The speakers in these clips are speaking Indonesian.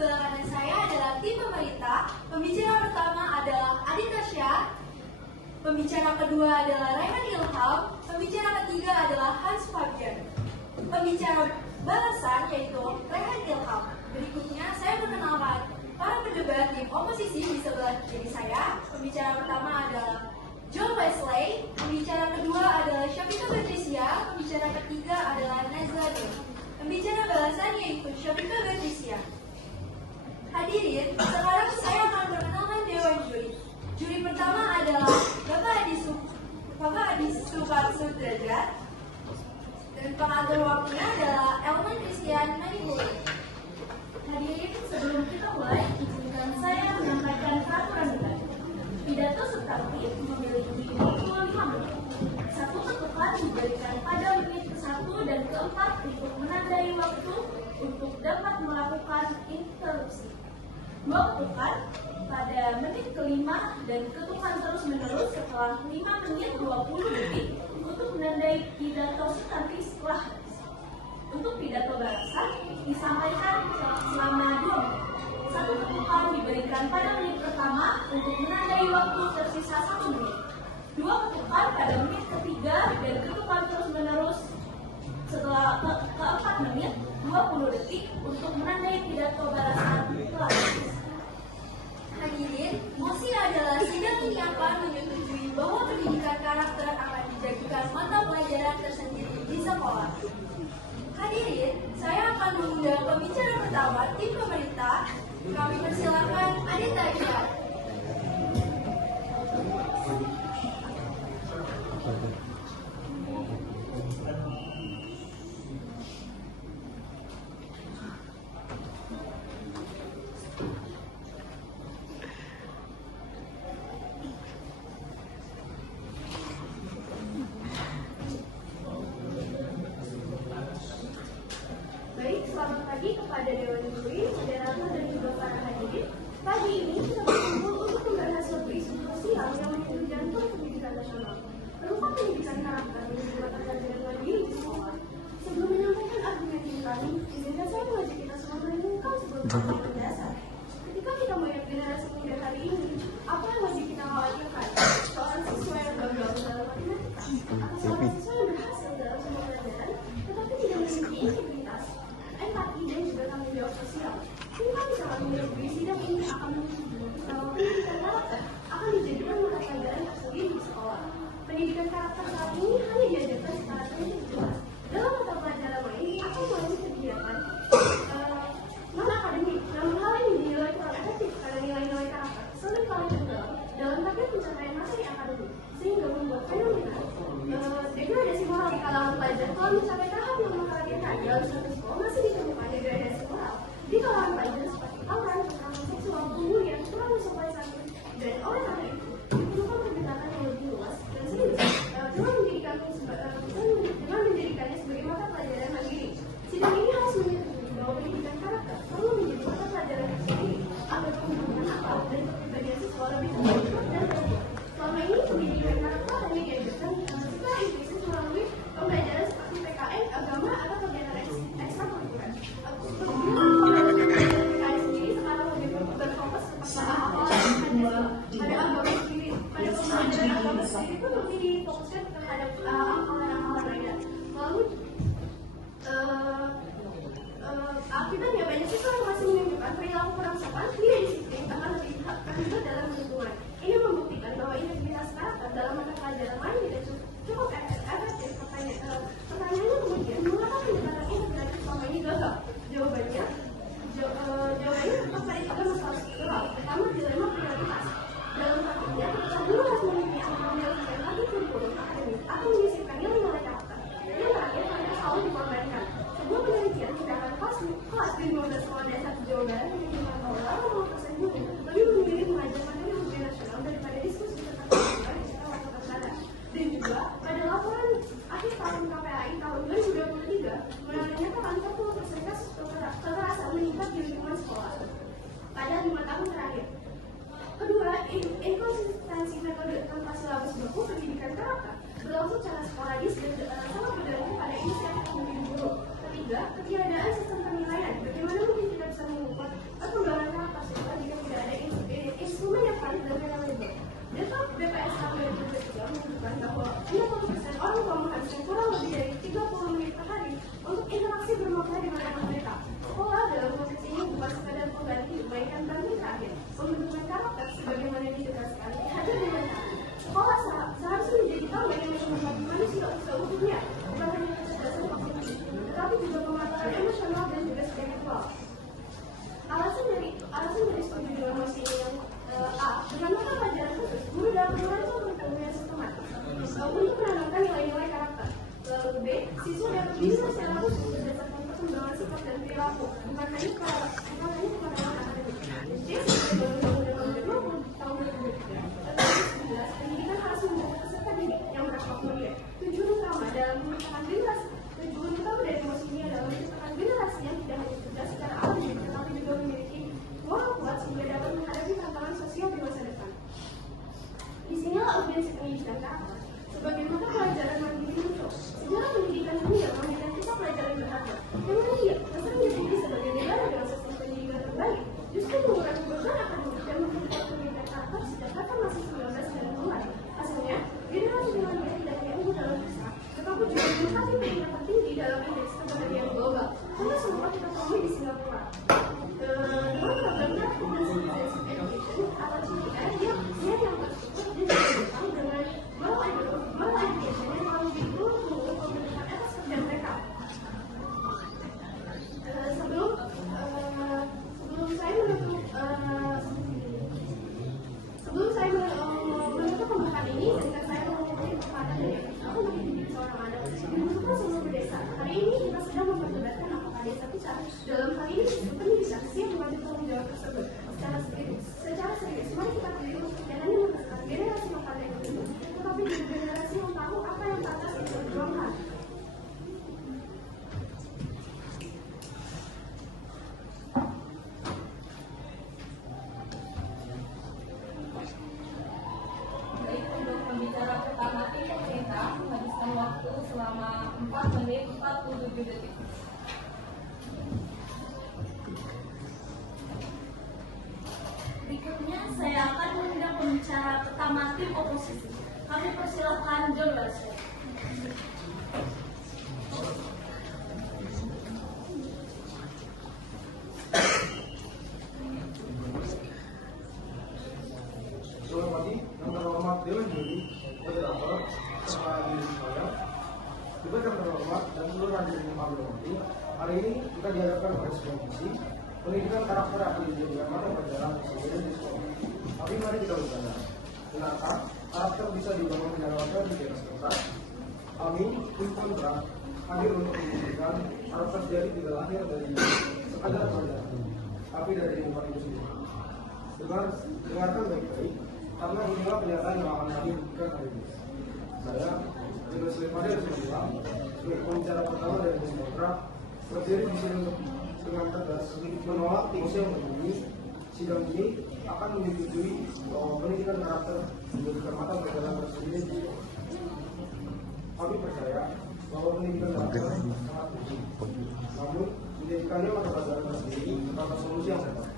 sebelah kanan saya adalah tim pemerintah. Pembicara pertama adalah Adita Syah. Pembicara kedua adalah Raihan Ilham. Pembicara ketiga adalah Hans Fabian. Pembicara balasan yaitu Raihan Ilham. Berikutnya saya perkenalkan para pendebat tim oposisi di sebelah kiri saya. Pembicara pertama adalah John Wesley. Pembicara kedua adalah Syafika Patricia. Pembicara ketiga adalah Nazla Nur. Pembicara balasan yaitu Syafika Patricia. Hadirin, sekarang saya akan perkenalkan Dewan Juri. Juri pertama adalah Bapak Adi Suparso Derajat. Dan pengatur waktunya adalah Elman Christian Manipuri. Hadirin, sebelum kita mulai, izinkan saya menyampaikan peraturan debat. Pidato substantif memiliki 25 menit. Satu ketukan diberikan pada menit ke-1 dan ke-4 untuk menandai waktu untuk dapat melakukan interupsi. 2 ketukan pada menit ke-5 dan ketukan terus-menerus setelah 5 menit 20 detik untuk menandai pidato substantif setelah habis. Untuk pidato balasan disampaikan selama 2 menit. 1 ketukan diberikan pada menit pertama untuk menandai waktu tersisa 1 menit. 2 ketukan pada menit ketiga dan ketukan terus-menerus setelah ke-4 menit 20 detik untuk menandai pidato balasan telah habis. Hadirin, mosi adalah sidang ini akan menyetujui bahwa pendidikan karakter akan dijadikan mata pelajaran tersendiri di sekolah. Hadirin, saya akan mengundang pembicara pertama tim pemerintah. Kami persilakan Adita Syah. Baik, selamat pagi kepada Dewan Juri, moderator dan juga para hadirin. Pagi ini kita berkumpul untuk membahas suatu isu sosial yang menjadi jantung pendidikan nasional. Berupa pendidikan karakter yang dibuat dengan mandiri di sekolah. Sebelum menyampaikan argumen kami, izinkan saya mengajak kita semua merenungkan sebuah pertanyaan mendasar. Ketika kita melihat generasi muda hari ini, apa yang wajib kita khawatirkan? Seorang siswa yang gagal dalam matematika, atau seorang siswa yang berhasil dalam semua pelajaran, tetapi tidak memiliki integritas, empati dan juga tanggung jawab sosial. Ini kami sangat menyukai sidang ini akan pendidikan karakter akan dijadikan mata pelajaran tersendiri di sekolah. Pendidikan karakter saat ini hanya diajarkan secara teoritis. Dalam mata pelajaran lain akan melalui kegiatan non akademik. Namun hal ini dinilai kurang efektif karena nilai-nilai karakter sulit paling tunggal dalam target pencapaian materi akademik, sehingga membuat fenomena degradasi moral di kalangan pelajar. Kalau mencapai tahap yang mengkhawatirkan dalam suatu sekolah masih ditemukan degradasi moral di kalangan pelajar seperti tawuran, kekerasan seksual, pembulian, hanya pengalaman akademik. Jadi sebagai Undang-Undang Nomor 20 Tahun 2003 tentang 2011, pendidikan harus membentuk peserta didik yang berakomodir. Tujuan utama dalam menciptakan generasi ini adalah menciptakan generasi yang tidak hanya cerdas secara akademik, tetapi juga memiliki moral kuat sehingga dapat menghadapi tantangan sosial di masa depan. Disinilah urgensi pendidikan karakter sebagai mata pelajaran mandiri muncul. Sejarah pendidikan dunia memberikan kita pelajaran berharga. Namun iya, pesan menjadi sebagai negara dengan sistem pendidikan terbaik justru mengurangi beban akademik dan memperkuat pendidikan karakter sejak kata masih 1990-an. Hasilnya, generasi milenial tidak hanya unggul dalam usaha, tetapi juga menempati peringkat tertinggi dalam indeks kebahagiaan global. Karena semua kita temui di Singapura. Dengan program National Citizenship Education atau CCR yang berstruktur dan berkembang dengan moral education yang telah menjadi guru pembentukan etos kerja mereka. Sebelum saya menutup pembahasan ini, dan saya mengucapkan kepada aku menjadi seorang anak dibutuhkan seluruh desa. Hari ini kita sedang memperdebatkan apakah desa kita dalam hal ini sistem pendidikan siap mengambil tanggung jawab tersebut secara serius. Mari kita pilih dan hanya menghasilkan generasi lokal yang begitu, tetapi juga generasi yang tahu apa yang pantas untuk diperjuangkan. Pembicara pertama tim pemerintah menghabiskan waktu selama 4 menit 47 detik. Berikutnya saya akan mengundang pembicara pertama tim oposisi. Kami persilahkan John Wesley. Selamat pagi, yang terhormat Dewan Juri, moderator, serta hadirin sekalian. Juga yang terhormat dan seluruh hadirin yang kami hormati, hari ini kita dihadapkan pada sebuah misi pendidikan karakter akan dijadikan mata pelajaran tersebut di sekolah. Tapi mari kita bertanya, benarkah karakter bisa dibangun dengan wajar di atas kertas? Kami, tim kontra, hadir untuk membuktikan karakter jadi tidak lahir dari sekadar pelajaran, tapi dari lingkungan itu sendiri. Dengarkan baik-baik, karena inilah pernyataan yang akan kami berikan hari ini. Saya, Jonas Lemade Rasulullah, sebagai pembicara pertama dari tim kontra, berdiri di sini untuk dengan tegas menolak mosi yang berbunyi sidang ini akan menyetujui bahwa pendidikan karakter menjadikan mata pelajaran tersendiri. Kami percaya bahwa pendidikan karakter sangat penting, namun menjadikannya mata pelajaran tersendiri terdapat solusi yang tepat.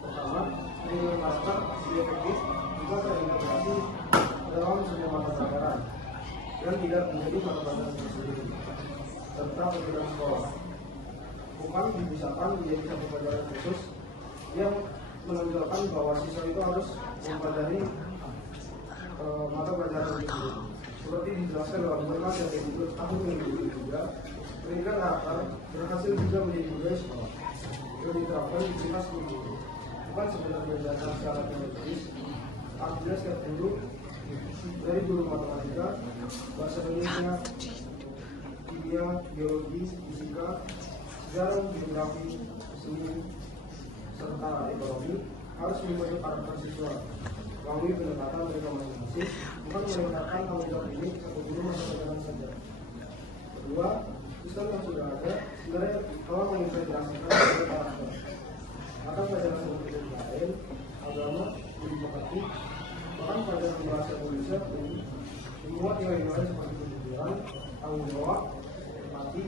Pertama, pendidikan karakter lebih efektif jika terintegrasi dalam semua mata pelajaran dan tidak menjadi mata pelajaran tersendiri serta pendidikan sekolah. Bukan dipisahkan menjadi satu pelajaran khusus yang menonjolkan bahwa siswa itu harus mempelajari mata pelajaran itu. Seperti dijelaskan dalam Jurnal yang Kemdikbud tahun 2023, pendidikan karakter berhasil juga menjadi budaya sekolah yang diterapkan di kelas 10. Bukan sekedar belajar secara teoretis, artinya setiap guru dari guru matematika, bahasa Indonesia, kimia, biologi, fisika, sejarah, geografi, seni, serta ekonomi harus membentuk karakter siswa melalui pendekatan mereka masing-masing, bukan meningkatkan tanggung jawab ini satu guru masa pelajaran saja. Kedua, sistem yang sudah ada sebenarnya kalau mengintegrasikan sebagai karakter, maka pelajaran seperti lain, agama, budi pekerti, bahkan pelajaran bahasa Indonesia pun memuat nilai-nilai seperti kejujuran, tanggung jawab, empati,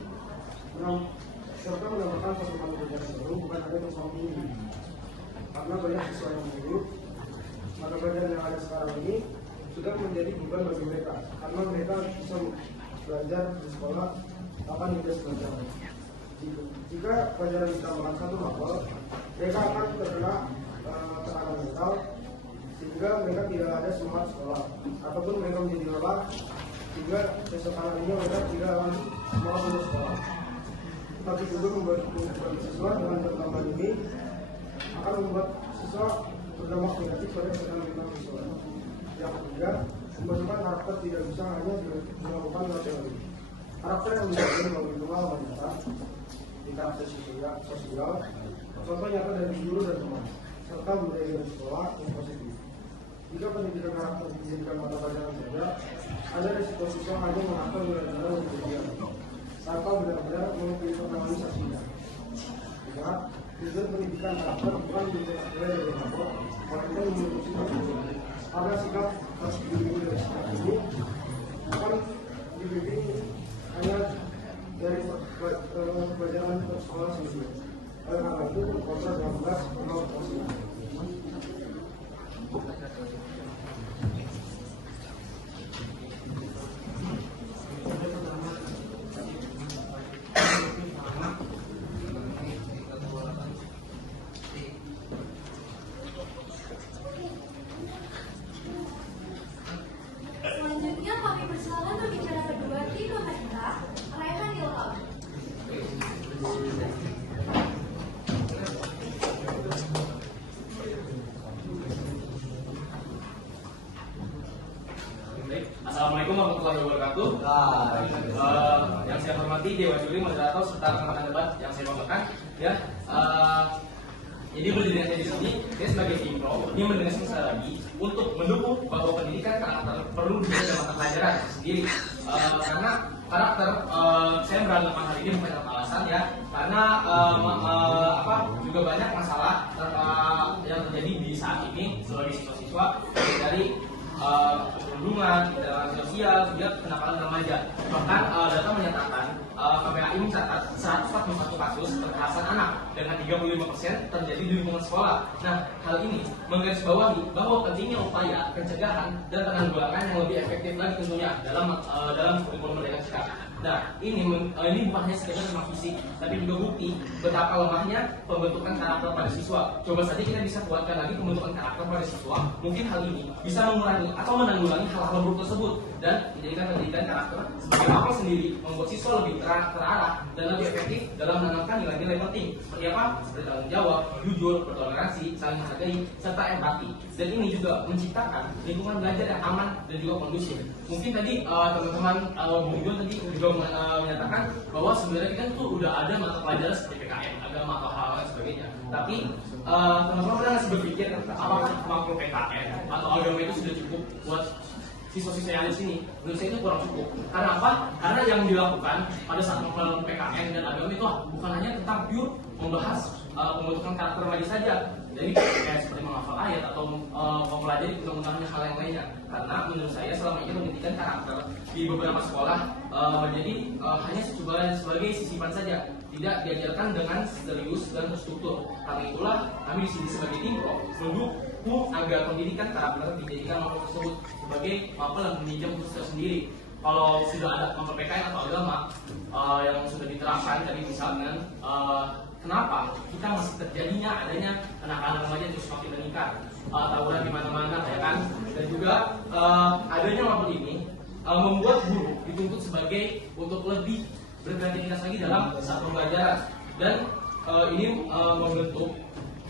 serta menambahkan pasukan pelajaran baru bukan hanya persoalan tinggi. Karena banyak siswa yang buruk, mata pelajaran yang ada sekarang ini sudah menjadi beban bagi mereka, karena mereka bisa belajar di sekolah akan tidak belajar. Jika pelajaran ditambahkan satu mapel, mereka akan terkena tekanan mental, sehingga mereka tidak ada semangat sekolah, ataupun mereka menjadi lelah, sehingga besok harinya mereka tidak lagi mau masuk sekolah. Tapi juga membuat siswa dengan pertambahan ini akan membuat siswa berdampak negatif pada kesehatan mental siswa. Yang ketiga, pembentukan karakter tidak bisa hanya dilakukan lewat teori. Karakter yang menjadi melalui pengalaman nyata, interaksi sosial, contoh nyata dari guru dan teman, serta budaya dari sekolah yang positif. Jika pendidikan karakter dijadikan mata pelajaran saja, ada resiko siswa hanya menghafal nilai-nilai yang berbeda tanpa benar-benar menginternalisasinya. Juga, tujuan pendidikan karakter bukan menjadi dari kelompok, melainkan membentuk sikap. Karena sikap harus dibimbing dari sikap ini, bukan dibimbing hanya dari pelajaran sekolah sendiri. Oleh karena itu, Kontras 18 menolak positif. Selanjutnya kami persilakan pembicara kedua tim pemerintah, Raihan Ilham. Assalamualaikum warahmatullahi wabarakatuh. Yang saya hormati Dewan Juri, moderator serta rekan-rekan debat yang saya banggakan. Ya, jadi berdiri di sini, saya sebagai tim pro ini menegaskan sekali lagi untuk mendukung bahwa pendidikan karakter perlu dijadi mata pelajaran sendiri. Karena karakter saya beranggapan hal ini bukan tanpa alasan ya, karena juga banyak masalah yang terjadi di saat ini sebagai siswa-siswa dari perundungan, interaksi sosial, juga kenakalan remaja. Bahkan data menyatakan KPAI mencatat 141 kasus kekerasan anak dengan 35% terjadi di lingkungan sekolah. Nah, hal ini menggarisbawahi bahwa pentingnya upaya pencegahan dan penanggulangan yang lebih efektif lagi tentunya dalam kurikulum Merdeka kita. Nah, ini bukan hanya sekedar tentang fisik, tapi juga bukti betapa lemahnya pembentukan karakter pada siswa. Coba saja kita bisa kuatkan lagi pembentukan karakter pada siswa, mungkin hal ini bisa mengurangi atau menanggulangi hal-hal buruk tersebut dan menjadikan pendidikan karakter sebagai makna sendiri, membuat siswa lebih terarah dan lebih efektif dalam menanamkan nilai-nilai penting seperti apa? Bertanggung jawab, jujur, bertoleransi, saling menghargai, serta empati. Dan ini juga menciptakan lingkungan belajar yang aman dan juga kondusif. Mungkin tadi teman-teman Bung Jun tadi juga menyatakan bahwa sebenarnya kita tuh udah ada mata pelajaran seperti PKN, agama atau hal-hal lain sebagainya. Tapi teman-teman pernah nggak sih berpikir apakah makro PKN atau agama itu sudah cukup buat siswa-siswa yang ada di sini? Menurut saya itu kurang cukup. Karena apa? Karena yang dilakukan pada saat melakukan PKN dan agama itu bukan hanya tentang pure membahas pembentukan karakter remaja saja. Jadi kayak seperti menghafal ayat atau mempelajari undang-undang hal yang lainnya. Karena menurut saya selama ini pendidikan karakter di beberapa sekolah menjadi hanya sebagai sisipan saja, tidak diajarkan dengan serius dan terstruktur. Karena itulah kami di sini sebagai tim pro mendukung agar pendidikan karakter dijadikan mapel tersebut sebagai mapel yang meminjam khusus tersendiri. Kalau sudah ada mapel PKN atau agama yang sudah diterapkan tadi misalnya, kenapa kita masih terjadinya adanya kenakalan remaja terus semakin meningkat, tawuran di mana-mana ya kan? Dan juga adanya mapel ini membuat guru dituntut sebagai untuk lebih berkreativitas lagi dalam saat pembelajaran, dan ini membentuk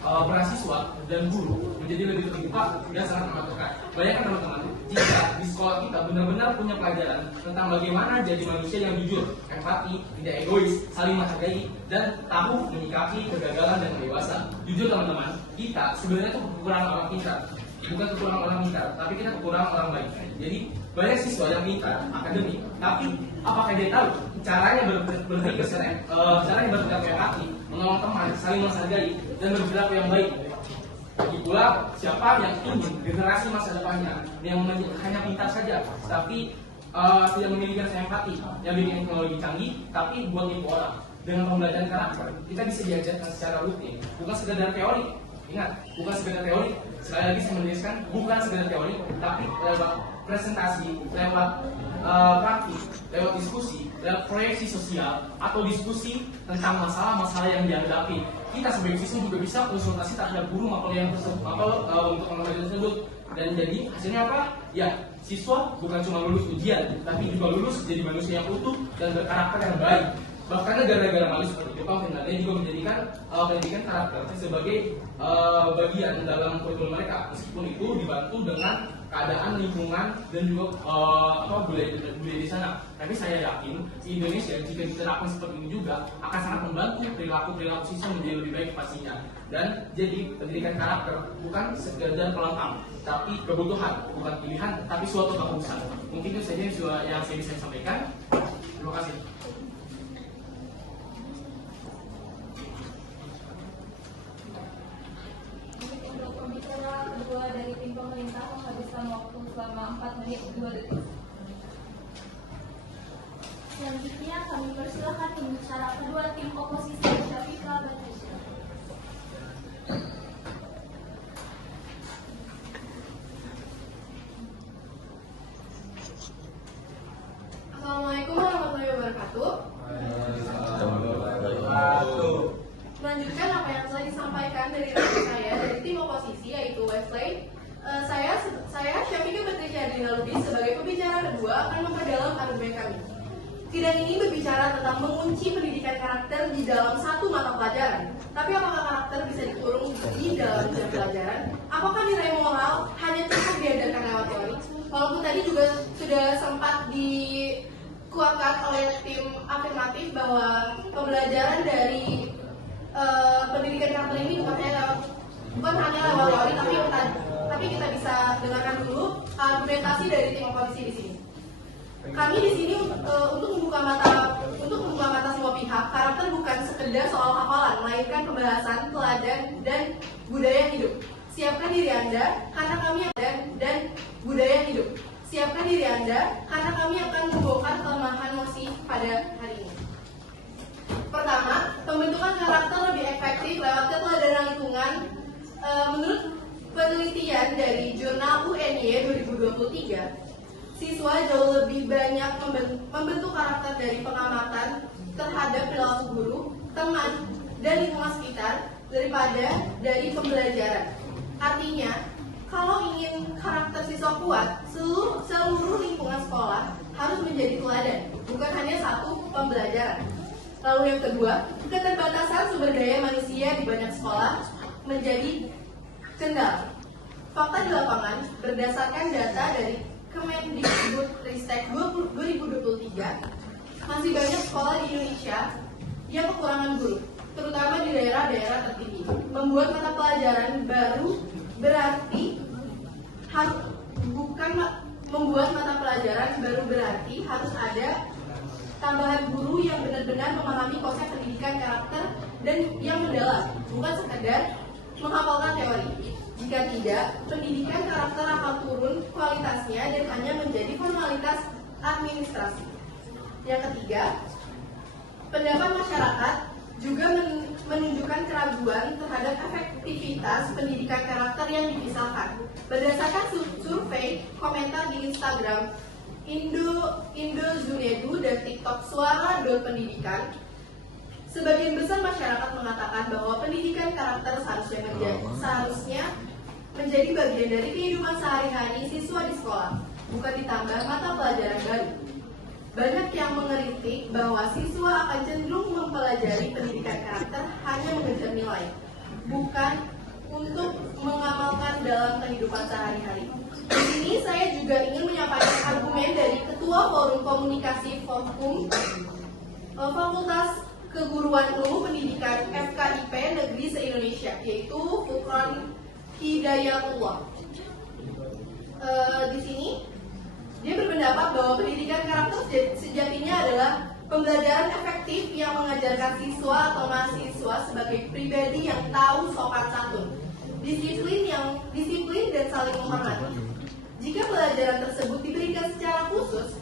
mahasiswa dan guru menjadi lebih terbuka dan sangat amat dekat. Bayangkan teman-teman, jika di sekolah kita benar-benar punya pelajaran tentang bagaimana jadi manusia yang jujur, empati, tidak egois, saling menghargai, dan tahu menyikapi kegagalan dan kebebasan. Jujur teman-teman, kita sebenarnya itu kekurangan orang pintar, bukan kekurangan orang pintar, tapi kita kekurangan orang baik. Jadi banyak siswa yang pintar akademik, tapi apakah dia tahu caranya berpikir caranya berperilaku yang empati, menolong teman, saling menghargai, dan berperilaku yang baik? Lagi pula, siapa yang ingin generasi masa depannya yang hanya pintar saja, tapi tidak memiliki rasa empati, yang bikin teknologi canggih, tapi buat nipu orang? Dengan pembelajaran karakter, kita bisa diajarkan secara rutin, bukan sekedar teori. Ingat, bukan sekedar teori. Sekali lagi saya menuliskan, bukan sekedar teori, tapi lewat presentasi, lewat praktik, lewat diskusi, lewat proyeksi sosial, atau diskusi tentang masalah-masalah yang dihadapi. Kita sebagai siswa juga bisa konsultasi terhadap guru mapel yang tersebut, untuk pembelajaran tersebut. Dan jadi hasilnya apa? Ya, siswa bukan cuma lulus ujian, tapi juga lulus jadi manusia yang utuh dan berkarakter yang baik. Bahkan negara-negara maju seperti Jepang, Finlandia juga menjadikan pendidikan karakter sebagai bagian dalam kurikulum mereka, meskipun itu dibantu dengan keadaan lingkungan dan juga budaya di sana. Tapi saya yakin di Indonesia jika diterapkan seperti ini juga akan sangat membantu perilaku siswa menjadi lebih baik pastinya. Dan jadi pendidikan karakter bukan sekedar pelengkap, tapi kebutuhan, bukan pilihan, tapi suatu keharusan. Mungkin itu saja yang saya bisa sampaikan. Terima kasih. Untuk pembicara kedua dari tim pemerintah menghabiskan waktu selama 4 menit 2 detik. Selanjutnya kami persilakan pembicara kedua tim oposisi Syafika Batrisya. Assalamualaikum warahmatullahi wabarakatuh. Melanjutkan apa yang telah disampaikan dari rekan saya dari tim oposisi yaitu Westlake, saya Syafika Batrisya Adrina Lubis sebagai pembicara kedua akan memperdalam argumen kami. Sidang ini berbicara tentang mengunci pendidikan karakter di dalam satu mata pelajaran. Tapi apakah karakter bisa dikurung di dalam jam pelajaran? Apakah nilai moral hanya cukup diajarkan lewat teori? Walaupun tadi juga sudah sempat dikuatkan oleh tim afirmatif bahwa pembelajaran dari pendidikan karakter ini bukan hanya lewat teori, tapi kita bisa dengarkan dulu argumentasi dari tim oposisi di sini. Kami di sini untuk membuka mata semua pihak. Karakter bukan sekedar soal hafalan, melainkan pembahasan, teladan, dan budaya hidup. Siapkan diri Anda karena kami dan budaya hidup. Siapkan diri Anda karena kami akan membongkar kelemahan mosi pada hari ini. Pertama, pembentukan karakter lebih efektif lewat keteladanan lingkungan. Menurut penelitian dari jurnal UNY 2023, siswa jauh lebih banyak membentuk karakter dari pengamatan terhadap perilaku guru, teman, dan lingkungan sekitar daripada dari pembelajaran. Artinya, kalau ingin karakter siswa kuat, seluruh lingkungan sekolah harus menjadi teladan, bukan hanya satu pembelajaran. Lalu yang kedua, keterbatasan sumber daya manusia di banyak sekolah menjadi kendala. Fakta di lapangan berdasarkan data dari Kemendikbudristek 2023, masih banyak sekolah di Indonesia yang kekurangan guru, terutama di daerah-daerah tertinggi. Membuat mata pelajaran baru berarti harus ada tambahan guru yang benar-benar memahami konsep pendidikan karakter dan yang mendalam, bukan sekedar menghafalkan teori. Jika tidak, pendidikan karakter akan turun kualitasnya dan hanya menjadi formalitas administrasi. Yang ketiga, pendapat masyarakat juga menunjukkan keraguan terhadap efektivitas pendidikan karakter yang dipisahkan. Berdasarkan survei komentar di Instagram Indozunedu dan TikTok Suara.Pendidikan, sebagian besar masyarakat mengatakan bahwa pendidikan karakter seharusnya menjadi bagian dari kehidupan sehari-hari siswa di sekolah, bukan ditambah mata pelajaran baru. Banyak yang mengkritik bahwa siswa akan cenderung mempelajari pendidikan karakter hanya mengejar nilai, bukan untuk mengamalkan dalam kehidupan sehari-hari. Di sini saya juga ingin menyampaikan argumen dari Ketua Forum Komunikasi Forum Fakultas Keguruan Ilmu Pendidikan FKIP Negeri se-Indonesia, yaitu Fukron Hidayatullah. Di sini dia berpendapat bahwa pendidikan karakter sejatinya adalah pembelajaran efektif yang mengajarkan siswa atau mahasiswa sebagai pribadi yang tahu sopan santun, disiplin dan saling menghormati. Jika pelajaran tersebut diberikan secara khusus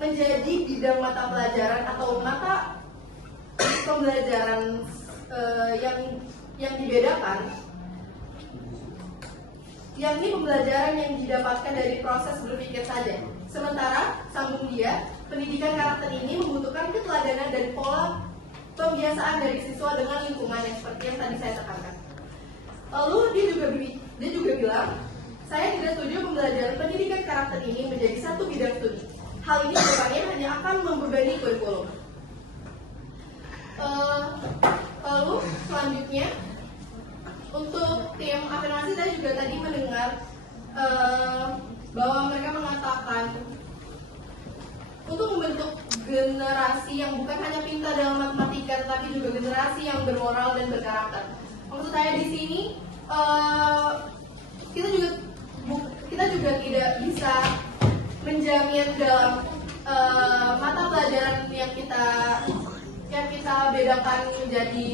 menjadi bidang mata pelajaran atau mata pembelajaran yang dibedakan, yakni pembelajaran yang didapatkan dari proses berpikir saja. Sementara, sambung dia, pendidikan karakter ini membutuhkan keteladanan dan pola pembiasaan dari siswa dengan lingkungan yang seperti yang tadi saya tekankan. Lalu dia juga bilang, saya tidak setuju pembelajaran pendidikan karakter ini menjadi satu bidang studi. Hal ini kedepannya hanya akan membebani kurikulum. Lalu selanjutnya, untuk tim afirmasi saya juga tadi mendengar bahwa mereka mengatakan untuk membentuk generasi yang bukan hanya pintar dalam matematika, tetapi juga generasi yang bermoral dan berkarakter. Maksud saya di sini kita juga tidak bisa menjamin dalam mata pelajaran yang kita bedakan menjadi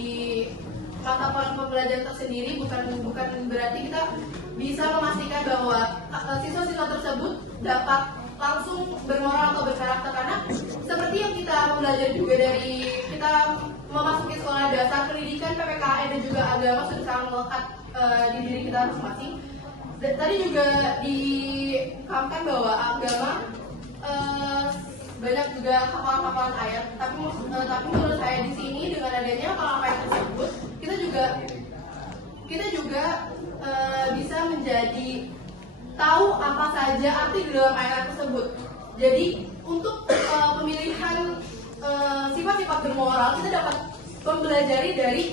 mata pembelajaran tersendiri, bukan berarti kita bisa memastikan bahwa siswa-siswa tersebut dapat langsung bermoral atau berkarakter, karena seperti yang kita belajar juga dari kita memasuki sekolah dasar, pendidikan, PPKN dan juga agama sudah sangat melekat di diri kita masing-masing. Tadi juga dikabarkan bahwa agama banyak juga hafalan ayat, tapi menurut saya di sini dengan adanya hafalan ayat tersebut kita juga bisa menjadi tahu apa saja arti di dalam ayat tersebut. Jadi untuk pemilihan sifat-sifat bermoral kita dapat mempelajari dari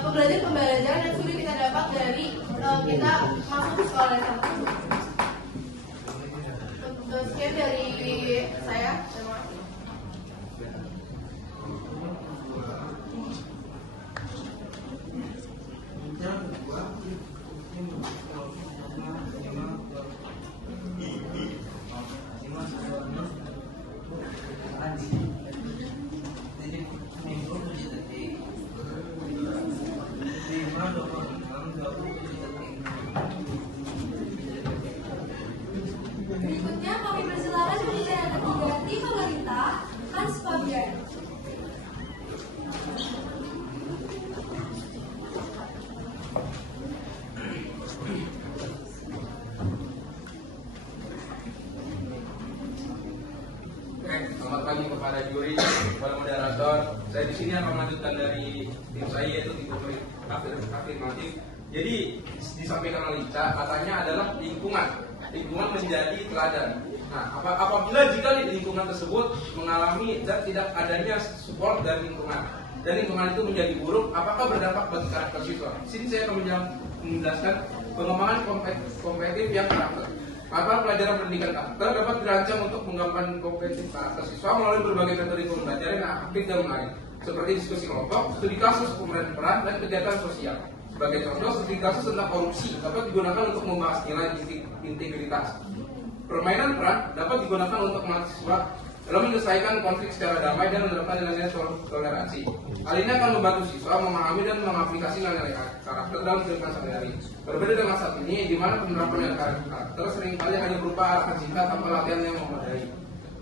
pembelajaran yang sudah kita dapat dari kita masuk ke sekolah dasar tersebut. Sekian dari saya. Terima kasih. Berikutnya kami persilakan pembicara ketiga tim pemerintah, Hans Fabian. Selamat pagi kepada juri, kepada moderator. Saya di sini akan melanjutkan dari tim saya, yaitu tim afirmatif. Jadi disampaikan oleh Ica, katanya adalah lingkungan menjadi teladan. Nah, apabila jika lingkungan tersebut mengalami dan tidak adanya support dari lingkungan, dan lingkungan itu menjadi buruk, apakah berdampak bagi karakter siswa? Di sini saya akan menjelaskan pengembangan kompetitif yang karakter. Maka pelajaran pendidikan karakter dapat dirancang untuk mengembangkan kompetensi karakter siswa melalui berbagai metode pembelajaran yang aktif dan menarik, seperti diskusi kelompok, studi kasus, pemberian peran, dan kegiatan sosial. Sebagai contoh, studi kasus tentang korupsi dapat digunakan untuk membahas nilai integritas. Permainan peran dapat digunakan untuk mahasiswa dalam menyelesaikan konflik secara damai dan menerapkan nilai-nilai toleransi. Hal ini akan membantu siswa memahami dan mengaplikasi nilai karakter dalam kehidupan sehari-hari. Berbeda dengan saat ini, di mana penerapan nilai karakter seringkali hanya berupa arahan singkat tanpa latihan yang memadai.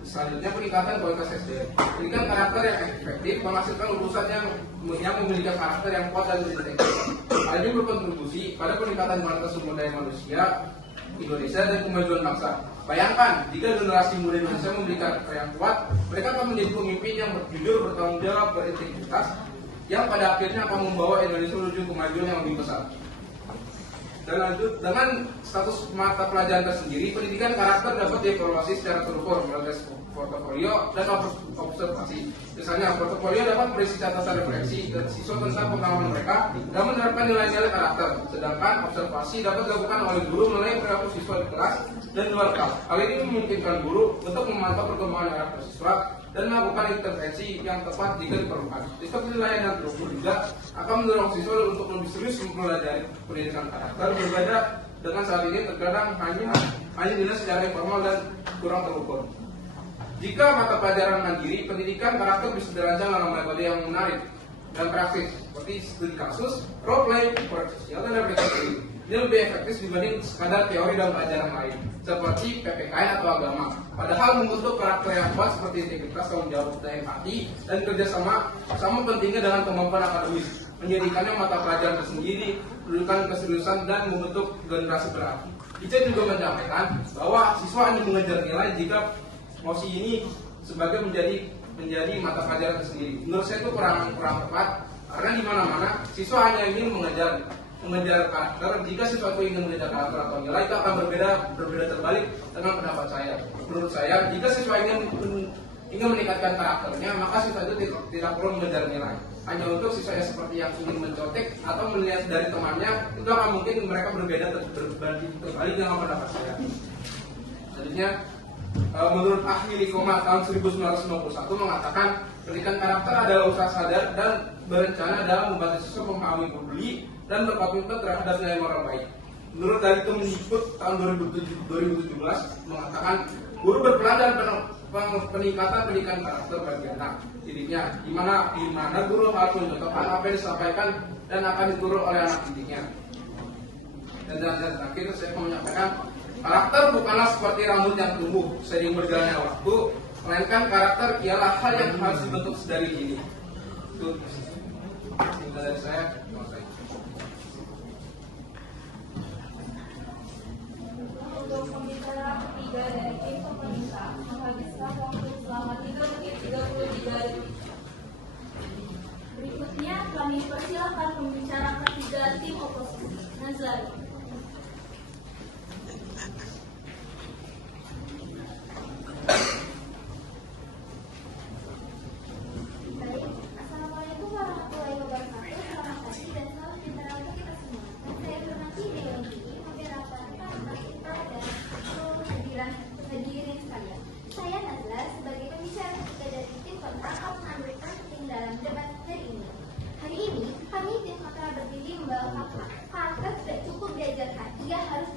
Selanjutnya, peningkatan kualitas SDM. Pendidikan karakter yang efektif menghasilkan lulusan yang memiliki karakter yang kuat dan berintegritas. Hal ini berkontribusi pada peningkatan kualitas sumber daya manusia Indonesia dan kemajuan bangsa. Bayangkan, jika generasi muda Indonesia memiliki karakter yang kuat, mereka akan menjadi pemimpin yang berjujur, bertanggung jawab, berintegritas, yang pada akhirnya akan membawa Indonesia menuju kemajuan yang lebih besar. Dan lanjut, dengan status mata pelajaran tersendiri, pendidikan karakter dapat dievaluasi secara terukur melalui portofolio dan observasi. Misalnya, portofolio dapat berisi catatan refleksi dan siswa tentang pengalaman mereka dan menerapkan nilai-nilai karakter. Sedangkan observasi dapat dilakukan oleh guru melalui perilaku siswa di kelas dan di luar kelas. Hal ini memungkinkan guru untuk memantau perkembangan karakter siswa dan melakukan intervensi yang tepat jika diperlukan. Sistem penilaian yang terukur juga akan mendorong siswa untuk lebih serius mempelajari pendidikan karakter. Berbeda dengan saat ini terkadang hanya dinilai secara informal dan kurang terukur. Jika mata pelajaran mandiri, pendidikan karakter bisa dirancang dalam metode yang menarik dan praktis, seperti studi kasus, role play, proyek sosial, dan aplikasi. Ini lebih efektif dibanding sekadar teori dan pelajaran lain, seperti PPKN atau agama. Padahal membentuk karakter yang kuat seperti integritas, tanggung jawab, dan empati, dan kerjasama sama pentingnya dengan kemampuan akademis. Menjadikannya mata pelajaran tersendiri, menunjukkan keseriusan dan membentuk generasi berarti. Ica juga menyampaikan bahwa siswa hanya mengejar nilai jika mosi ini sebagai menjadi mata pelajaran tersendiri. Menurut saya itu kurang tepat, karena di mana-mana siswa hanya ingin mengejar karakter. Jika siswa itu ingin mengejar karakter atau nilai, itu akan berbeda terbalik dengan pendapat saya. Menurut saya, jika siswa ingin meningkatkan karakternya, maka siswa itu tidak perlu mengejar nilai. hanya untuk siswa yang seperti yang ingin mencontek atau melihat dari temannya, itu akan mungkin mereka berbeda berbanding terbalik dengan pendapat saya. Selanjutnya, menurut ahli Likoma tahun 1991 mengatakan pendidikan karakter adalah usaha sadar dan berencana dalam membantu siswa memahami peduli dan berkomitmen terhadap nilai moral baik. Menurut dari Kemendikbud tahun 2017 mengatakan guru berperan dalam peningkatan pendidikan karakter bagi anak didiknya, di mana guru harus mencontohkan apa yang disampaikan dan akan ditiru oleh anak didiknya. Dan terakhir saya mau menyampaikan, karakter bukanlah seperti rambut yang tumbuh seiring berjalannya waktu, melainkan karakter ialah hal yang harus dibentuk sedari dini. Itu singkat dari saya. Untuk pembicara ketiga dari tim pemerintah menghabiskan waktu selama 3 menit 33 detik. Berikutnya kami persilakan pembicara ketiga tim oposisi, Nazari. Baik, Assalamualaikum warahmatullahi wabarakatuh. Selamat pagi dan selamat sejahtera untuk kita semua. Saya Nurmati Dewi, moderator pada seluruh hadirin sekalian. Saya Nazla sebagai pembicara ketiga dari tim kontra akan mengambilkan penting dalam debat hari ini. Hari ini kami tim kontra berdiri membawa fakta. Karakter tidak cukup diajarkan, ia harus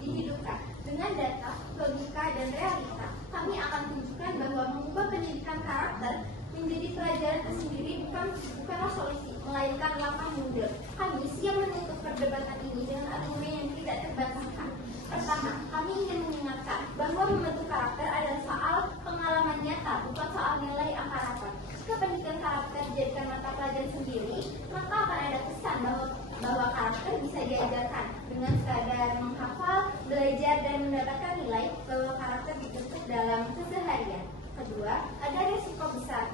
dihidupkan. Dengan data, logika, dan realita, kami akan tunjukkan bahwa mengubah pendidikan karakter menjadi pelajaran tersendiri bukanlah solusi, melainkan langkah mundur. Kami siap menutup perdebatan ini dengan argumen yang tidak terbantahkan. Pertama, kami ingin mengingatkan bahwa membentuk karakter adalah soal pengalaman nyata, bukan soal nilai angka rapor. Jika pendidikan karakter dijadikan mata pelajaran sendiri, maka akan ada kesan bahwa karakter bisa diajarkan dengan sekadar menghafal, belajar, dan mendapatkan nilai bahwa karakter dibentuk dalam keseharian. Kedua, ada risiko besar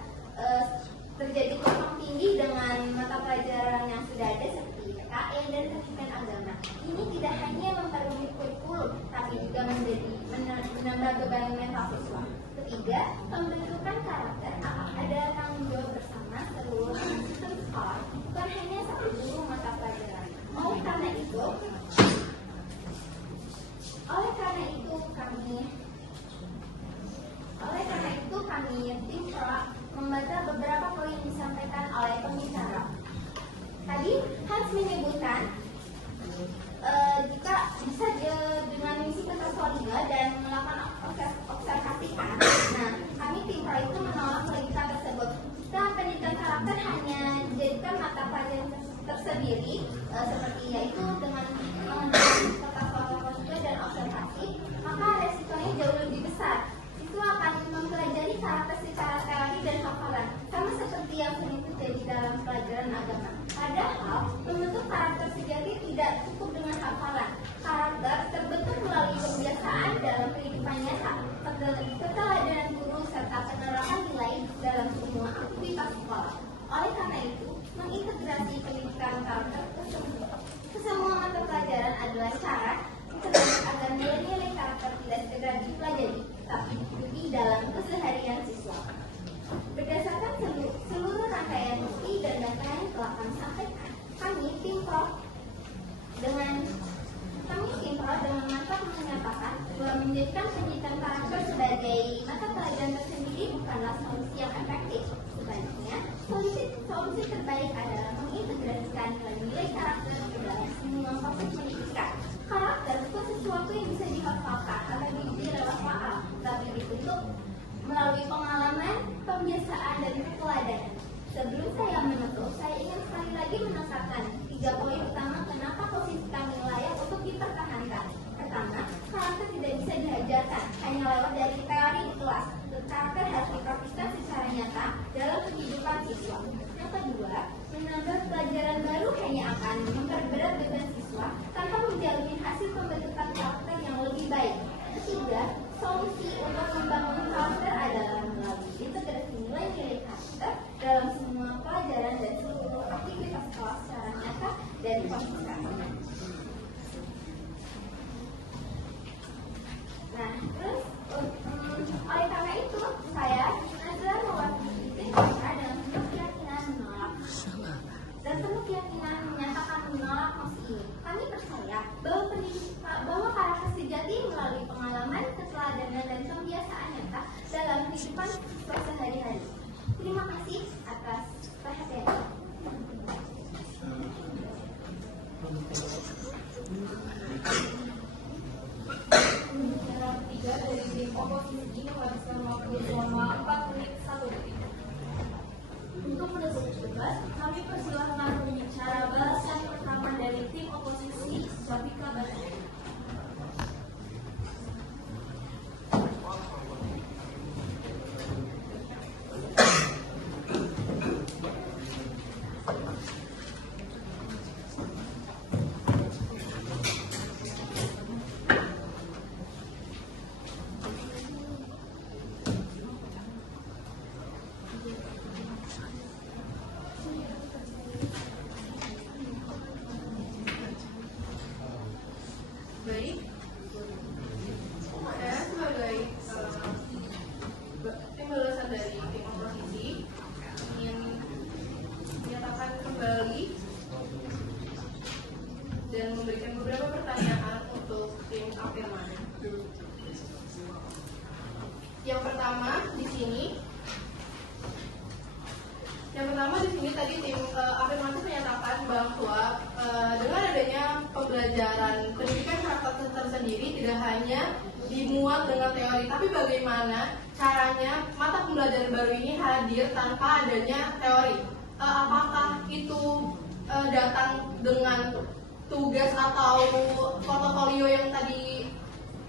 terjadi tumpang tindih dengan mata pelajaran yang sudah ada seperti PKN dan pendidikan agama. Ini tidak hanya memperumit kurikulum, tapi juga menambah beban mental siswa. Ketiga, pembentukan karakter adalah tanggung jawab bersama seluruh sistem sekolah, bukan hanya satu guru mata pelajaran. Oleh karena itu kami tim PRO membaca beberapa poin yang disampaikan oleh pembicara. Tadi Hans menyebutkan jika bisa dengan misi ketersolida dan melakukan observasi kan. Nah, kami tim PRO itu menolak logika tersebut. Jika pendidikan karakter hanya dijadikan mata pelajaran tersendiri seperti yaitu dengan menggunakan ketersolida dan observasi, maka resikonya jauh lebih besar. Itu akan mempelajari karakter secara teori dan hafalan, sama seperti yang sering terjadi dalam pelajaran agama. Padahal, membentuk karakter sejati tidak cukup dengan hafalan. Karakter terbentuk melalui kebiasaan dalam kehidupan nyata, keteladanan guru, serta penerapan nilai dalam semua aktivitas sekolah. Oleh karena itu, mengintegrasi pendidikan karakter ke semua mata pelajaran adalah syarat agar nilai-nilai karakter tidak sekedar dipelajari, tapi diikuti dalam keseharian siswa. Berdasarkan seluruh rangkaian bukti dan data yang telah kami sampaikan, kami tim PRO dengan mantap menyatakan bahwa menjadikan pendidikan karakter sebagai mata pelajaran tersendiri bukanlah solusi yang efektif. Sebaliknya, solusi terbaik adalah mengintegrasikan nilai karakter ke dalam semua proses pendidikan. Karakter bukan sesuatu yang bisa dihafalkan atau diuji lewat faal, tapi dibentuk melalui pengalaman, pembiasaan, dan keteladanan. Sebelum saya menutup, saya ingin sekali lagi menekankan 3 poin utama kenapa posisi kami layak untuk dipertahankan. Pertama, karakter tidak bisa diajarkan hanya lewat dari teori di kelas. Karakter harus dipraktikkan secara nyata dalam kehidupan siswa. Yang kedua, menambah pelajaran baru hanya akan memperberat beban siswa tanpa menjamin hasil pembentukan karakter yang lebih baik. Ketiga, solusi untuk membangun karakter adalah melalui integrasi nilai-nilai karakter dalam semua pelajaran dan seluruh aktivitas sekolah secara nyata dan konsisten. Nah, terus oleh karena itu saya Nazla mewakili tim kontra dengan keyakinan menolak keyakinan menyatakan menolak mosi ini. Kami percaya bahwa karakter sejati melalui pengalaman, keteladanan, dan kebiasaan nyata dalam kehidupan siswa sehari-hari. Terima kasih atas perhatiannya. Pembicara ketiga dari tim oposisi menghabiskan waktu selama 4 menit 1 detik. Untuk menutup debat, kami persilahkan pembicara balasan pertama dari tim oposisi, Syafika Basri. Baik, saya sebagai tim balasan dari tim oposisi ingin menyatakan kembali dan memberikan beberapa pertanyaan untuk tim Afirman. Yang pertama di sini tadi tim afirmatif menyatakan bahwa dengan adanya pembelajaran pendidikan karakter tersendiri tidak hanya dimuat dengan teori, tapi bagaimana caranya mata pembelajaran baru ini hadir tanpa adanya teori. Apakah itu datang dengan tugas atau portofolio yang tadi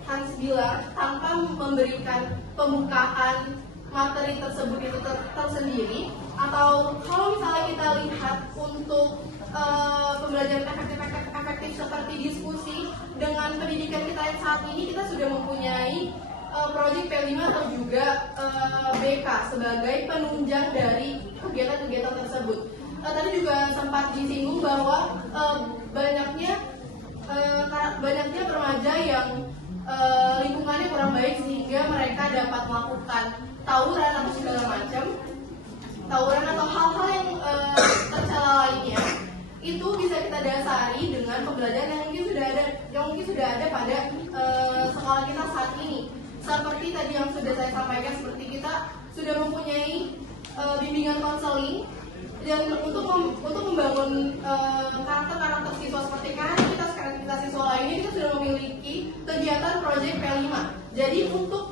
Hans bilang tanpa memberikan pembukaan materi tersebut itu tersendiri, atau kalau misalnya kita lihat untuk pembelajaran efektif seperti diskusi dengan pendidikan kita yang saat ini, kita sudah mempunyai proyek P5 atau juga BK sebagai penunjang dari kegiatan-kegiatan tersebut. Tadi juga sempat disinggung bahwa banyaknya remaja yang lingkungannya kurang baik sehingga mereka dapat melakukan tawuran atau segala macam tawuran atau hal-hal yang tercela lainnya. Itu bisa kita dasari dengan pembelajaran yang mungkin sudah ada pada sekolah kita saat ini. Seperti tadi yang sudah saya sampaikan, seperti kita sudah mempunyai bimbingan konseling dan untuk membangun karakter siswa seperti karakter siswa lainnya, kita sudah memiliki kegiatan proyek P5. Jadi untuk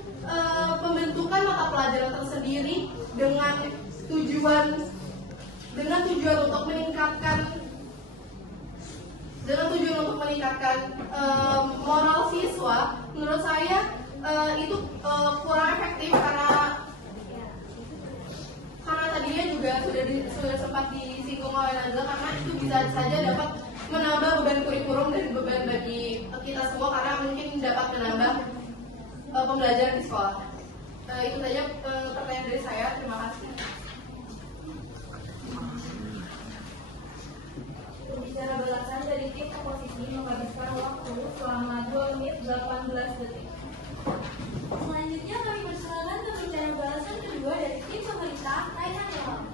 pembentukan mata pelajaran tersendiri dengan tujuan untuk meningkatkan moral siswa, menurut saya itu kurang efektif karena tadinya juga sudah sempat disinggung oleh Nazla, karena itu bisa saja dapat menambah beban kurikulum dan beban bagi kita semua karena mungkin dapat menambah pembelajaran di sekolah. Itu saja pertanyaan dari saya. Terima kasih. Pembicara balasan dari tim oposisi menghabiskan waktu selama 2 menit 18 detik. Selanjutnya kami persilakan pembicara balasan kedua dari tim pemerintah, Raihan Ilham.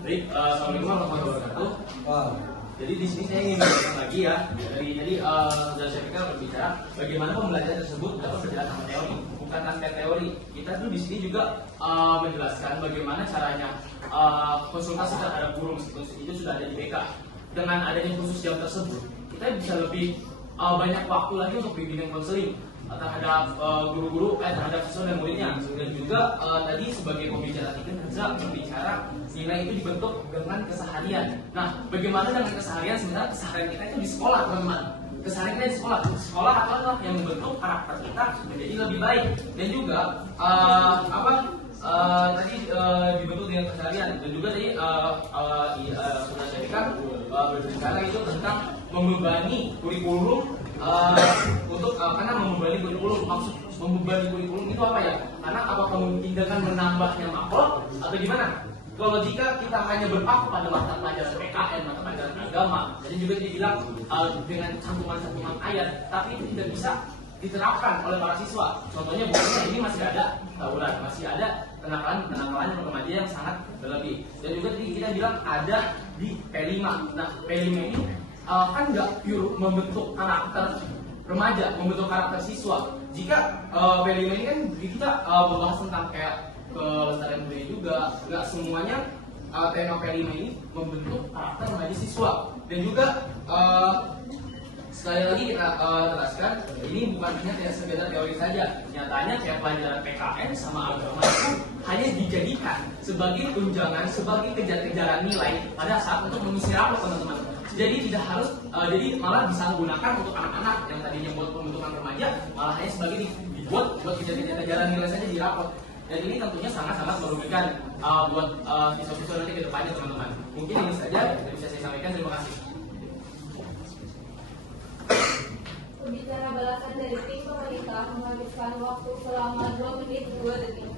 Baik, assalamualaikum warahmatullahi wabarakatuh. Jadi di sini saya ingin menjelaskan lagi ya. Jadi dari saya berbicara bagaimana pembelajaran tersebut dapat berjalan tanpa teori, bukan tanpa teori. Kita tuh di sini juga menjelaskan bagaimana caranya konsultasi terhadap guru, meskipun itu sudah ada di BK. Dengan adanya khusus jam tersebut, kita bisa lebih banyak waktu lagi untuk bimbingan konseling terhadap guru-guru, terhadap siswa dan muridnya. Dan juga tadi sebagai pembicara kita bisa berbicara nilai itu dibentuk dengan keseharian. Nah, bagaimana dengan keseharian? Sebenarnya keseharian kita itu di sekolah, teman-teman. Keseharian kita di sekolah. Sekolah adalah yang membentuk karakter kita menjadi lebih baik. Dan juga tadi dibentuk dengan keseharian. Dan juga tadi sudah saya berikan berbicara itu tentang membebani kurikulum untuk karena membebani kurikulum, membebani kurikulum itu apa ya? Karena apakah mungkin dengan menambahnya makro atau gimana? Kalau jika kita hanya berpaku pada mata pelajaran PKN, mata pelajaran agama, jadi juga dibilang dengan cantuman-cantuman ayat, tapi itu tidak bisa diterapkan oleh para siswa. Contohnya bukannya ini masih ada tawuran, masih ada kenakalan remaja yang sangat berlebih. Dan juga tadi kita bilang ada di P5. Nah, P5 ini kan nggak pure membentuk karakter remaja, membentuk karakter siswa. Jika P5 ini kan kita membahas tentang kayak kelestarian budaya juga, nggak semuanya tema P5 ini membentuk karakter remaja siswa. Dan juga sekali lagi kita jelaskan, ini bukan hanya tidak sekedar teori saja. Nyatanya kayak pelajaran PKN sama agama itu hanya dijadikan sebagai tunjangan, sebagai kejar-kejaran nilai pada saat untuk mengisi rapor, teman-teman. Jadi tidak harus, jadi malah bisa menggunakan untuk anak-anak yang tadinya buat pembentukan remaja, malah hanya sebagai dibuat buat kejar-kejaran nilai saja di rapor. Dan ini tentunya sangat-sangat merugikan buat siswa-siswa nanti ke depannya, teman-teman. Mungkin ini saja yang bisa saya sampaikan. Terima kasih. Pembicara balasan dari tim pemerintah menghabiskan waktu selama 2 menit 2 detik.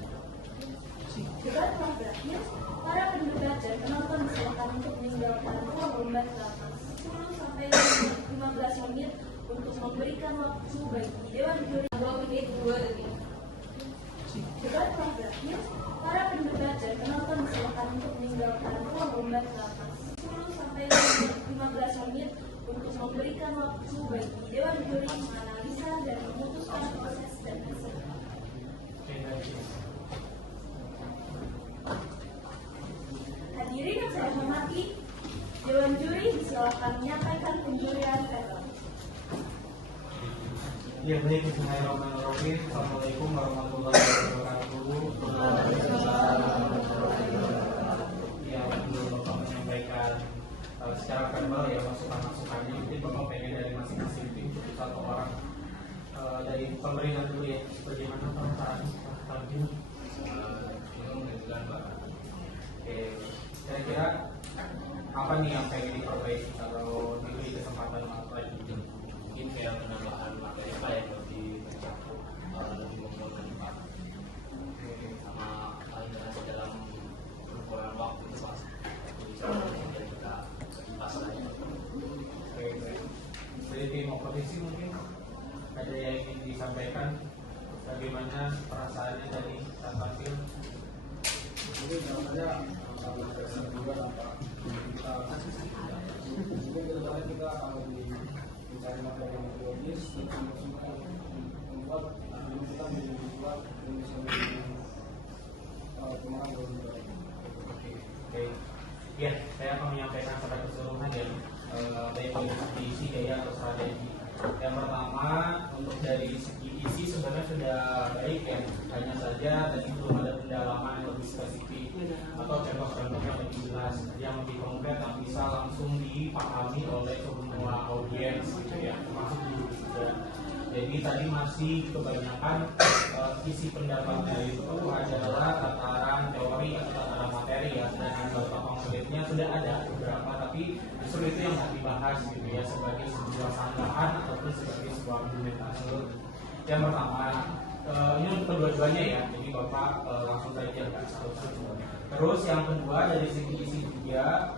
Debat telah berakhir. Para pendebat dan penonton disilakan untuk meninggalkan ruang lomba selama 10 sampai 15 menit untuk memberikan waktu bagi Dewan Juri. 2 menit 2 detik. Debat telah berakhir. Para pendebat dan penonton disilakan untuk meninggalkan ruang lomba selama 10 sampai 15 menit untuk memberikan waktu bagi Dewan Juri menganalisa dan memutuskan proses dan hasil. Hadirin yang saya hormati, Dewan Juri disilakan menyampaikan penjurian verbal. Ya baik, bismillahirrahmanirrahim. Assalamualaikum warahmatullahi wabarakatuh. Ya, sebelum Bapak menyampaikan secara verbal ya masukan-masukannya, mungkin Bapak pengen dari masing-masing tim satu orang dari pemerintah dulu ya. Bagaimana Pak tadi? Oke, kira-kira apa nih yang pengen diperbaiki kalau diberi kesempatan lagi? Mungkin kayak penambahan materi yang lebih mencakup, lebih mempercepat, sama integrasi dalam pengukuran waktu itu Pak. Bisa menjadi kita pas lagi. Dari tim oposisi mungkin ada yang ingin disampaikan, bagaimana perasaannya dari tampil? Mungkin jawabannya dasar juga tanpa mungkin kedepannya kita akan lebih mencari materi metodologis dan masukan membuat ilmu kita menjadi lebih kuat dan bisa lebih kemakan lebih baik. Oke. Ya, saya akan menyampaikan secara keseluruhan ya, baik dari segi isi gaya atau strategi. Yang pertama, untuk dari segi isi sebenarnya sudah baik ya, hanya saja tadi belum ada pendalaman yang lebih spesifik atau contoh-contoh yang lebih jelas, yang lebih konkret yang bisa langsung dipahami oleh semua audiens gitu ya, termasuk guru juga. Jadi tadi masih kebanyakan isi pendapatnya itu adalah tataran teori atau tataran materi ya, dan beberapa konkretnya sudah ada beberapa, tapi justru itu yang harus dibahas gitu ya, sebagai sebuah sanggahan ataupun sebagai sebuah argumentasi. Yang pertama, ini untuk kedua-duanya ya, jadi Bapak langsung saja satu-satu. Terus yang kedua dari segi isi juga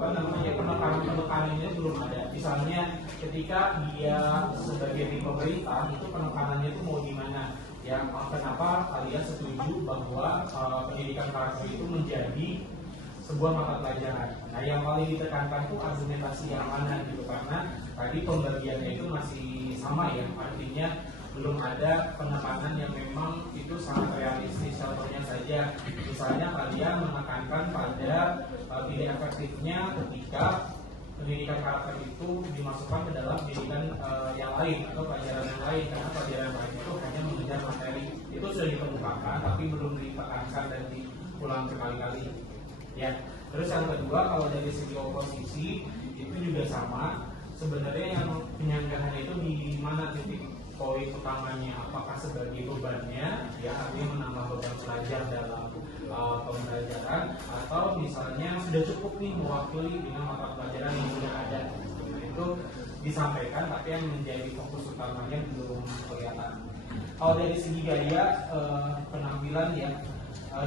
penekanannya belum ada. Misalnya ketika dia sebagai tim pemerintah itu penekanannya itu mau di mana? Ya, kenapa kalian setuju bahwa pendidikan karakter itu menjadi sebuah mata pelajaran? Nah, yang paling ditekankan itu argumentasi yang mana gitu, karena tadi pembagiannya itu masih sama ya, artinya belum ada penekanan yang memang itu sangat realistis. Contohnya saja, misalnya kalian menekankan pada tidak efektifnya ketika pendidikan karakter itu dimasukkan ke dalam pendidikan yang lain atau pelajaran yang lain, karena pelajaran lain itu hanya mengejar materi. Itu sudah dikemukakan tapi belum ditekankan dan diulang berkali-kali ya. Terus yang kedua, kalau dari segi oposisi itu juga sama, sebenarnya yang penyanggahan itu di mana titik poin utamanya, apakah sebagai bebannya ya, artinya menambah beban pelajar dalam pembelajaran, atau misalnya sudah cukup nih mewakili dengan mata pelajaran yang sudah ada. Nah, itu disampaikan tapi yang menjadi fokus utamanya belum kelihatan. Kalau dari segi gaya penampilan ya,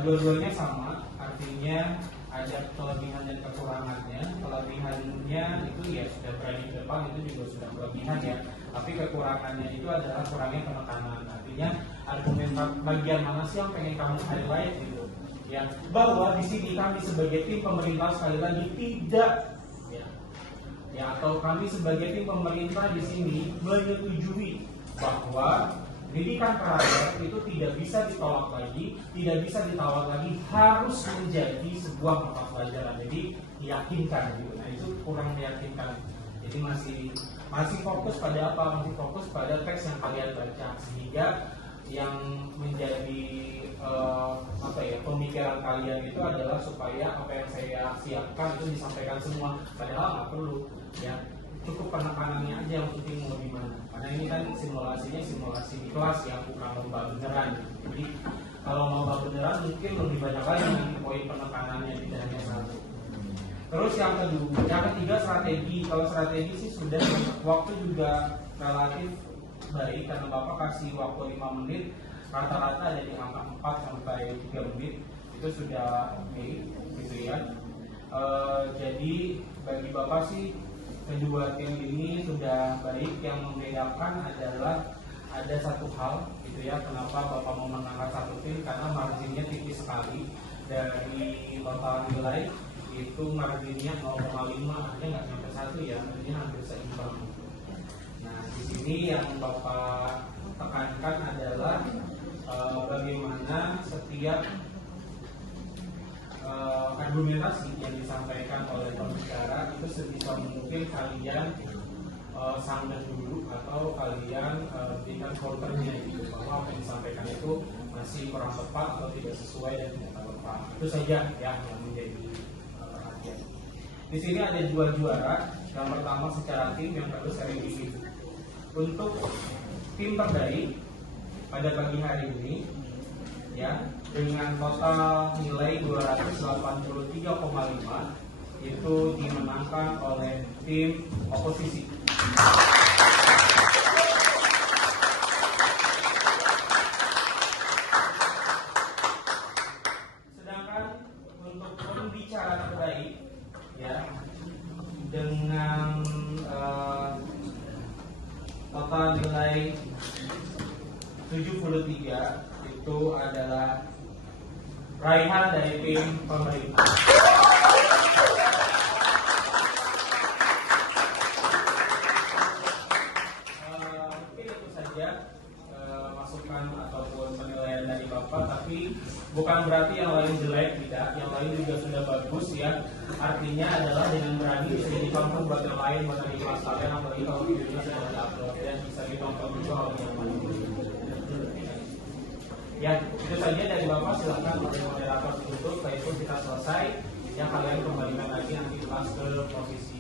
dua-duanya sama, artinya ada kelebihan dan kekurangannya. Kelebihannya itu ya sudah berani ke depan, itu juga sudah kelebihan ya. Tapi kekurangannya itu adalah kurangnya penekanan. Artinya argumen bagian mana sih yang pengen kamu highlight gitu? Ya, bahwa di sini kami sebagai tim pemerintah sekali lagi tidak ya atau kami sebagai tim pemerintah di sini menyetujui bahwa pendidikan kerakyatan itu tidak bisa ditolak lagi, tidak bisa ditawar lagi, harus menjadi sebuah mata pelajaran. Jadi diyakinkan gitu. Nah itu kurang meyakinkan. Jadi masih fokus pada apa? Masih fokus pada teks yang kalian baca, sehingga yang menjadi pemikiran kalian itu adalah supaya apa yang saya siapkan itu disampaikan semua. Padahal nggak perlu ya. Cukup penekanannya aja yang penting mau gimana, karena ini kan simulasinya simulasi di kelas ya, bukan lomba beneran. Jadi kalau lomba beneran mungkin lebih banyak lagi nanti poin penekanannya, tidak hanya satu. Terus yang ketiga strategi. Kalau strategi sih sudah waktu juga relatif baik karena Bapak kasih waktu 5 menit, rata-rata ada di angka 4 sampai 3 menit, itu sudah oke gitu ya. Jadi bagi Bapak sih kedua tim ini sudah baik. Yang membedakan adalah ada satu hal gitu ya, kenapa Bapak memenangkan satu tim, karena marginnya tipis sekali. Dari total nilai itu marginnya 0,5, artinya nggak sampai 1 ya, artinya hampir seimbang. Nah di sini yang Bapak tekankan adalah bagaimana setiap argumentasi yang disampaikan oleh pembicara itu sebisa mungkin kalian sandang dulu atau kalian berikan counternya gitu, bahwa apa yang disampaikan itu masih kurang tepat atau tidak sesuai dan tidak tepat. Itu saja ya yang menjadi perhatian. Di sini ada 2 juara. Yang pertama secara tim, yang kedua secara individu. Untuk tim terbaik pada pagi hari ini ya, dengan total nilai 283,5 itu dimenangkan oleh tim oposisi. Sedangkan untuk pembicara terbaik ya, dengan total nilai 73 itu adalah raihan dari tim pemerintah. Mungkin itu saja masukan ataupun penilaian dari Bapak, tapi bukan berarti yang lain jelek, tidak. Yang lain juga sudah bagus ya. Artinya adalah dengan berani bisa ditonton buat yang lain, buat di kelas kalian, apalagi kalau videonya sudah diupload dan bisa ditonton juga oleh yang lain. Ya, itu saja dari Bapak. Silakan oleh moderator ditutup. Setelah itu kita selesai, ya kalian kembalikan lagi nanti kelas ke posisi